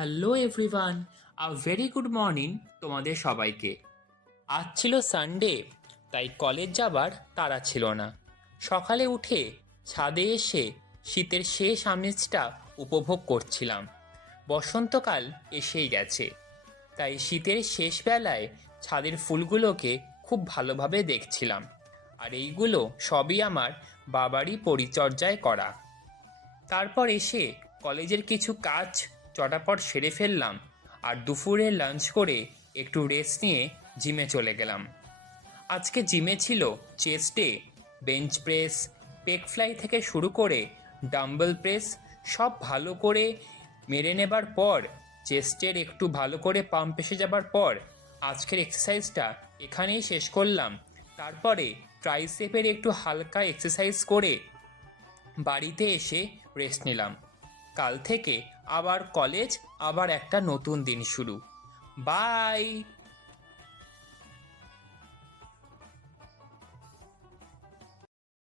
Hello everyone, very good morning তোমাদের সবাইকে। আজ ছিল সানডে, তাই কলেজ যাবার তাড়া ছিল না। সকালে উঠে ছাদে এসে শীতের শেষ আমেজটা উপভোগ করছিলাম। বসন্তকাল এসেই গেছে, তাই শীতের শেষ বেলায় ছাদের ফুলগুলোকে খুব ভালোভাবে দেখছিলাম। আর এইগুলো সবই আমার বাবারই পরিচর্যায় করা। তারপর এসে কলেজের কিছু কাজ চটাপট সেরে ফেললাম, আর দুপুরে লাঞ্চ করে একটু রেস্ট নিয়ে জিমে চলে গেলাম। আজকে জিমে ছিল চেস্ট ডে। বেঞ্চ প্রেস, পেক ফ্লাই থেকে শুরু করে ডাম্বল প্রেস সব ভালো করে মেরে নেবার পর, চেস্টের একটু ভালো করে পাম্প এসে যাবার পর আজকের এক্সারসাইজটা এখানেই শেষ করলাম। তারপরে ট্রাইসেপের একটু হালকা এক্সারসাইজ করে বাড়িতে এসে রেস্ট নিলাম। কাল থেকে আবার কলেজ, আবার একটা নতুন দিন শুরু। বাই।